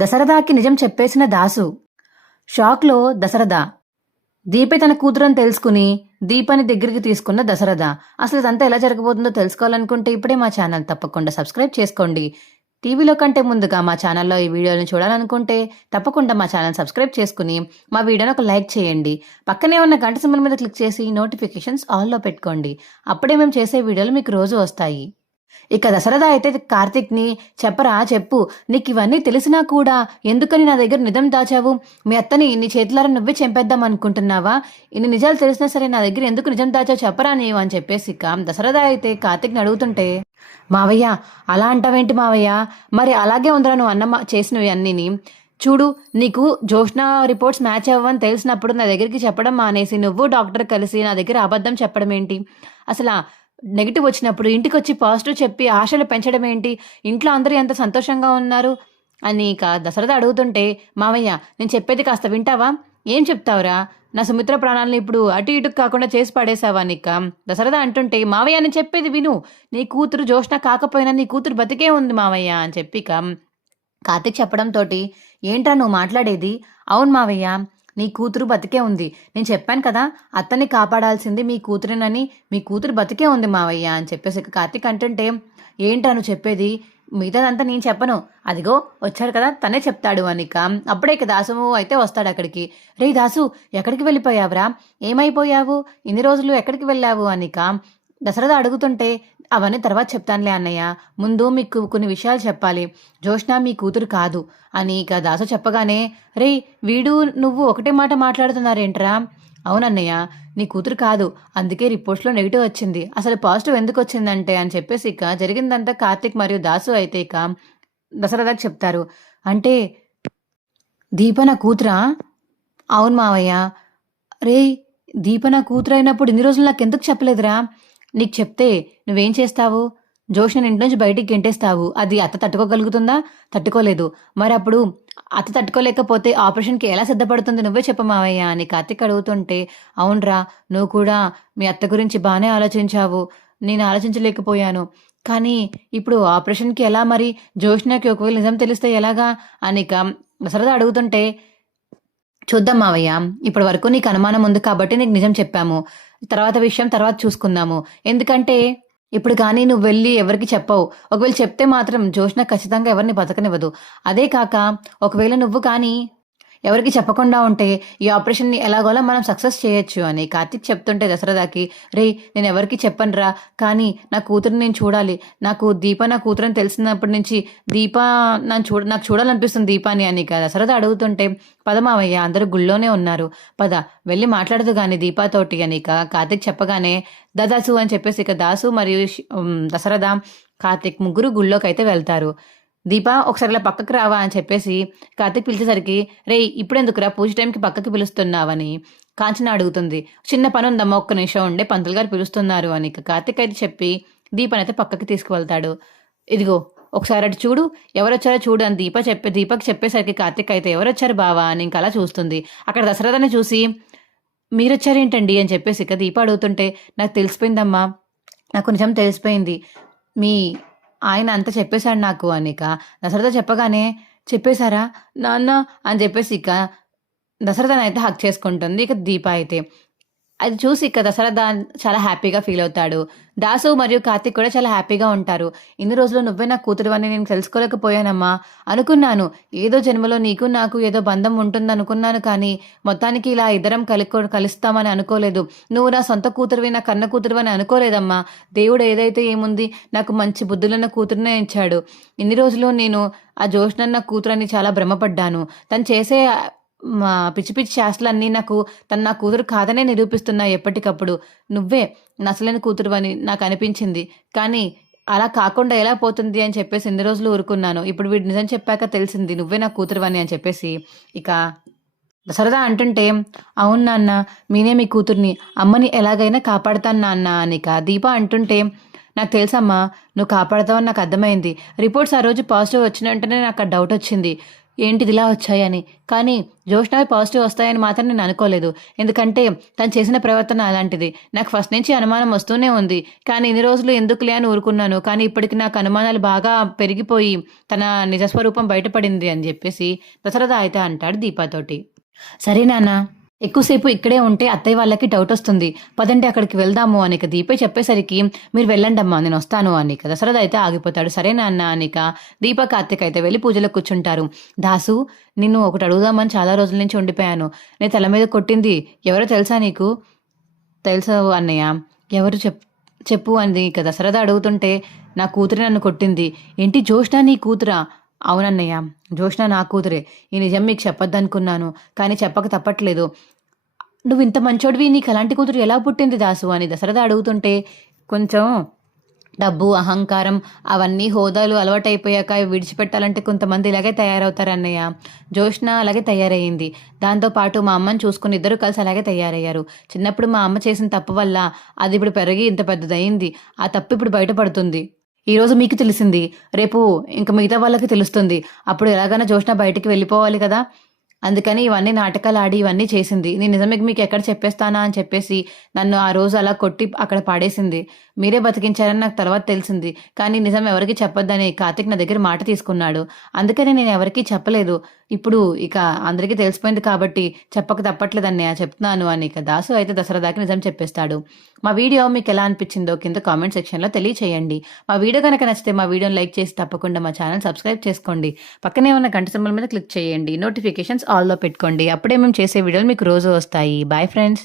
దశరథకి నిజం చెప్పేసిన దాసు. షాక్లో దశరథ. దీపే తన కూతురని తెలుసుకుని దీపని దగ్గరికి తీసుకున్న దశరథ. అసలు ఇదంతా ఎలా జరగబోతుందో తెలుసుకోవాలనుకుంటే ఇప్పుడే మా ఛానల్ తప్పకుండా సబ్స్క్రైబ్ చేసుకోండి. టీవీలో కంటే ముందుగా మా ఛానల్లో ఈ వీడియోని చూడాలనుకుంటే తప్పకుండా మా ఛానల్ సబ్స్క్రైబ్ చేసుకుని మా వీడియోని ఒక లైక్ చేయండి. పక్కనే ఉన్న గంట సింబల్ మీద క్లిక్ చేసి నోటిఫికేషన్స్ ఆల్లో పెట్టుకోండి. అప్పుడే మేము చేసే వీడియోలు మీకు రోజు వస్తాయి. ఇక దశరథ అయితే కార్తీక్ని, చెప్పరా చెప్పు, నీకు ఇవన్నీ తెలిసినా కూడా ఎందుకని నా దగ్గర నిజం దాచావు? మీ అత్తని నీ చేతులారా నువ్వే చంపేద్దాం అనుకుంటున్నావా? ఇన్ని నిజాలు తెలిసినా సరే నా దగ్గర ఎందుకు నిజం దాచావు చెప్పరా నీవు అని చెప్పేసి ఇక దశరథ అయితే కార్తీక్ని అడుగుతుంటే, మావయ్య అలా అంటావేంటి మావయ్య? మరి అలాగే ఉందిరా నువ్వు అన్న చేసినవి అన్నీని. చూడు, నీకు జోష్న రిపోర్ట్స్ మ్యాచ్ అవ్వని తెలిసినప్పుడు నా దగ్గరికి చెప్పడం మానేసి నువ్వు డాక్టర్ కలిసి నా దగ్గర అబద్ధం చెప్పడం ఏంటి? అసలు నెగిటివ్ వచ్చినప్పుడు ఇంటికి వచ్చి పాజిటివ్ చెప్పి ఆశలు పెంచడం ఏంటి? ఇంట్లో అందరూ ఎంత సంతోషంగా ఉన్నారు అని ఇక దశరథ అడుగుతుంటే, మావయ్య నేను చెప్పేది కాస్త వింటావా? ఏం చెప్తావురా? నా సుమిత్ర ప్రాణాలను ఇప్పుడు అటు ఇటుకు కాకుండా చేసి పడేసావా నిక్క? దశరథ అంటుంటే, మావయ్య నేను చెప్పేది విను, నీ కూతురు జోష్న కాకపోయినా నీ కూతురు బతికే ఉంది మావయ్య అని చెప్పి కార్తీక్ చెప్పడంతో, ఏంట్రా నువ్వు మాట్లాడేది? అవును మావయ్య, నీ కూతురు బతికే ఉంది. నేను చెప్పాను కదా అత్తని కాపాడాల్సింది మీ కూతురునని. మీ కూతురు బతికే ఉంది మావయ్య అని చెప్పేసి కార్తీక్ అంటుంటే, ఏంటా నువ్వు చెప్పేది? మిగతాదంతా నేను చెప్పను, అదిగో వచ్చాడు కదా తనే చెప్తాడు అనిక. అప్పుడే ఇక దాసు అయితే వస్తాడు అక్కడికి. రే దాసు, ఎక్కడికి వెళ్ళిపోయావురా? ఏమైపోయావు? ఇన్ని రోజులు ఎక్కడికి వెళ్ళావు అనిక దశరథ అడుగుతుంటే, అవన్నీ తర్వాత చెప్తానులే అన్నయ్య, ముందు మీకు కొన్ని విషయాలు చెప్పాలి. జోష్న మీ కూతురు కాదు అని ఇక దాసు చెప్పగానే, రే వీడు నువ్వు ఒకటే మాట మాట్లాడుతున్నారేంట్రా? అవునన్నయ్య, నీ కూతురు కాదు, అందుకే రిపోర్ట్స్లో నెగిటివ్ వచ్చింది. అసలు పాజిటివ్ ఎందుకు వచ్చిందంటే అని చెప్పేసి ఇక జరిగిందంతా కార్తీక్ మరియు దాసు అయితే ఇక దశరథకి చెప్తారు. అంటే దీప నా కూతురా? అవును మావయ్య. రే, దీప నా కూతురు అయినప్పుడు ఇన్ని రోజులు నాకు ఎందుకు చెప్పలేదురా? నీకు చెప్తే నువ్వేం చేస్తావు? జోష్ని ఇంటి నుంచి బయటికి గెంటేస్తావు. అది అత్త తట్టుకోగలుగుతుందా? తట్టుకోలేదు. మరి అప్పుడు అత్త తట్టుకోలేకపోతే ఆపరేషన్కి ఎలా సిద్ధపడుతుంది? నువ్వే చెప్పు మావయ్య అని కార్తీక్ అడుగుతుంటే, అవునరా, నువ్వు కూడా మీ అత్త గురించి బాగానే ఆలోచించావు, నేను ఆలోచించలేకపోయాను. కానీ ఇప్పుడు ఆపరేషన్కి ఎలా? మరి జోష్నకి ఒకవేళ నిజం తెలిస్తే ఎలాగా అని దశరథ అడుగుతుంటే, చూద్దాం మావయ్య, ఇప్పటి వరకు నీకు అనుమానం ఉంది కాబట్టి నీకు నిజం చెప్పాము. తర్వాత విషయం తర్వాత చూసుకుందాము. ఎందుకంటే ఇప్పుడు కానీ నువ్వు వెళ్ళి ఎవరికి చెప్పవు. ఒకవేళ చెప్తే మాత్రం జోష్న ఖచ్చితంగా ఎవరిని బతకనివ్వదు. అదే కాక ఒకవేళ నువ్వు కానీ ఎవరికి చెప్పకుండా ఉంటే ఈ ఆపరేషన్ని ఎలాగోలా మనం సక్సెస్ చేయొచ్చు అని కార్తీక్ చెప్తుంటే దశరథకి, రే నేను ఎవరికి చెప్పనురా, కానీ నా కూతురుని నేను చూడాలి. నాకు దీప నా కూతురని తెలిసినప్పటి నుంచి దీప నాకు చూడాలనిపిస్తుంది దీపాని అని దశరథ అడుగుతుంటే, పద మావయ్య, అందరూ గుళ్ళోనే ఉన్నారు, పద వెళ్ళి మాట్లాడదు కానీ దీపాతోటి అని కార్తీక్ చెప్పగానే, దాసు అని చెప్పేసి ఇక దాసు మరియు దశరథ కార్తీక్ ముగ్గురు గుళ్ళోకి అయితే వెళ్తారు. దీప ఒకసారి ఇలా పక్కకు రావా అని చెప్పేసి కార్తీక్ పిలిచేసరికి, రే ఇప్పుడెందుకురా పూజ టైంకి పక్కకి పిలుస్తున్నావని కాంచన అడుగుతుంది. చిన్న పని ఉందమ్మా, ఒక్క నిమిషం ఉండే, పంతులు గారు పిలుస్తున్నారు అని కార్తీక్ అయితే చెప్పి దీపనైతే పక్కకి తీసుకువెళ్తాడు. ఇదిగో ఒకసారి అటు చూడు, ఎవరొచ్చారో చూడు అని దీపక్ చెప్పేసరికి కార్తీక్ అయితే, ఎవరొచ్చారు బావా అని ఇంకా అలా చూస్తుంది. అక్కడ దశరథని చూసి, మీరొచ్చారేంటండి అని చెప్పేసి దీప అడుగుతుంటే, నాకు తెలిసిపోయిందమ్మా, నాకు నిజం తెలిసిపోయింది, మీ ఆయన అంతా చెప్పేశాడు నాకు అనిక దశరథ చెప్పగానే, చెప్పేశారా నాన్న అని చెప్పేసి దశరథని అయితే హక్ చేసుకుంటుంది దీప అయితే. అది చూసి దశరథ చాలా హ్యాపీగా ఫీల్ అవుతాడు. దాసు మరియు కార్తీక్ కూడా చాలా హ్యాపీగా ఉంటారు. ఇన్ని రోజులు నువ్వే నా కూతురు అని నేను తెలుసుకోలేకపోయానమ్మా. అనుకున్నాను ఏదో జన్మలో నీకు నాకు ఏదో బంధం ఉంటుంది అనుకున్నాను, కానీ మొత్తానికి ఇలా ఇద్దరం కలుస్తామని అనుకోలేదు. నువ్వు నా సొంత కూతురువి, నా కన్న కూతురు అని అనుకోలేదమ్మా. దేవుడు ఏదైతే ఏముంది, నాకు మంచి బుద్ధులున్న కూతురునే ఇచ్చాడు. ఇన్ని రోజులు నేను ఆ జోష్నన్న కూతురని చాలా భ్రమపడ్డాను. తను చేసే మా పిచ్చి పిచ్చి శాస్త్రాలన్నీ తను నా కూతురు కాదనే నిరూపిస్తున్నా. ఎప్పటికప్పుడు నువ్వే నసలైన కూతురు అని నాకు అనిపించింది, కానీ అలా కాకుండా ఎలా పోతుంది అని చెప్పేసి ఎన్ని రోజులు ఊరుకున్నాను. ఇప్పుడు వీడు నిజం చెప్పాక తెలిసింది నువ్వే నా కూతురు అని చెప్పేసి దశరథ అంటుంటే, అవును నాన్న, మీనే మీ కూతుర్ని, అమ్మని ఎలాగైనా కాపాడుతాను నాన్న అని దీప అంటుంటే, నాకు తెలుసమ్మా నువ్వు కాపాడతావని నాకు అర్థమైంది. రిపోర్ట్స్ ఆ రోజు పాజిటివ్ వచ్చిన వెంటనే నాకు డౌట్ వచ్చింది. ఏంటిది ఇలా వచ్చాయని. కానీ జోష్నావి పాజిటివ్ వస్తాయని మాత్రం నేను అనుకోలేదు. ఎందుకంటే తను చేసిన ప్రవర్తన అలాంటిది. నాకు ఫస్ట్ నుంచి అనుమానం వస్తూనే ఉంది. కానీ ఇన్ని రోజులు ఎందుకులే అని ఊరుకున్నాను. కానీ ఇప్పటికి నాకు అనుమానాలు బాగా పెరిగిపోయి తన నిజస్వరూపం బయటపడింది అని చెప్పేసి దశరథ అయితే అంటాడు దీపాతోటి. సరే నాన్న, ఎక్కువసేపు ఇక్కడే ఉంటే అత్తయ్య వాళ్ళకి డౌట్ వస్తుంది. పదండి అక్కడికి వెళ్దాము అనిక దీపే చెప్పేసరికి మీరు వెళ్ళండి అమ్మా, నేను వస్తాను అనిక. దశరథ అయితే ఆగిపోతాడు. సరే నాన్న అనిక దీప కార్తీక్ అయితే వెళ్ళి పూజలో కూర్చుంటారు. దాసు, నిన్ను ఒకటి అడుగుదామని చాలా రోజుల నుంచి ఉండిపోయాను. నేను తల మీద కొట్టింది ఎవరో తెలుసా నీకు? తెలుసా అన్నయ్య? ఎవరు చెప్పు అంది ఇక దశరథ అడుగుతుంటే, నా కూతురి నన్ను కొట్టింది. ఏంటి జోష్నా నీ కూతురా? అవునన్నయ్య, జోష్నా నా కూతురే. ఈ నిజం మీకు చెప్పొద్దనుకున్నాను, కానీ చెప్పక తప్పట్లేదు. నువ్వు ఇంత మంచోడివి, నీకు అలాంటి కూతురు ఎలా పుట్టింది దాసు అని దశరథ అడుగుతుంటే, కొంచెం డబ్బు, అహంకారం, అవన్నీ హోదాలు అలవాటైపోయాక విడిచిపెట్టాలంటే కొంతమంది ఇలాగే తయారవుతారు అన్నయ్య. జోష్న అలాగే తయారయ్యింది. దాంతోపాటు మా అమ్మని చూసుకుని ఇద్దరు కలిసి అలాగే తయారయ్యారు. చిన్నప్పుడు మా అమ్మ చేసిన తప్పు వల్ల అది ఇప్పుడు పెరిగి ఇంత పెద్దదయ్యింది. ఆ తప్పు ఇప్పుడు బయటపడుతుంది. ఈరోజు మీకు తెలిసింది, రేపు ఇంక మిగతా వాళ్ళకి తెలుస్తుంది. అప్పుడు ఎలాగైనా జోష్న బయటికి వెళ్ళిపోవాలి కదా. అందుకని ఇవన్నీ నాటకాలు ఆడి ఇవన్నీ చేసింది. నేను నిజమే మీకు ఎక్కడ చెప్పేస్తానా అని చెప్పేసి నన్ను ఆ రోజు అలా కొట్టి అక్కడ పాడేసింది. మీరే బతికించారని నాకు తర్వాత తెలిసింది. కానీ నిజం ఎవరికి చెప్పొద్దని కార్తీక్ నా దగ్గర మాట తీసుకున్నాడు. అందుకని నేను ఎవరికీ చెప్పలేదు. ఇప్పుడు ఇక అందరికీ తెలిసిపోయింది కాబట్టి చెప్పక తప్పట్లేదన్నయ్య, చెప్తున్నాను అని ఇక దాసు అయితే దశరథకి నిజం చెప్పేస్తాడు. మా వీడియో మీకు ఎలా అనిపించిందో కింద కామెంట్ సెక్షన్లో తెలియచేయండి. మా వీడియో కనుక నచ్చితే మా వీడియోని లైక్ చేసి తప్పకుండా మా ఛానల్ సబ్స్క్రైబ్ చేసుకోండి. పక్కనే ఉన్న గంట సింబల్ మీద క్లిక్ చేయండి. నోటిఫికేషన్స్ ఆల్లో పెట్టుకోండి. అప్పుడే మేము చేసే వీడియోలు మీకు రోజు వస్తాయి. Bye friends.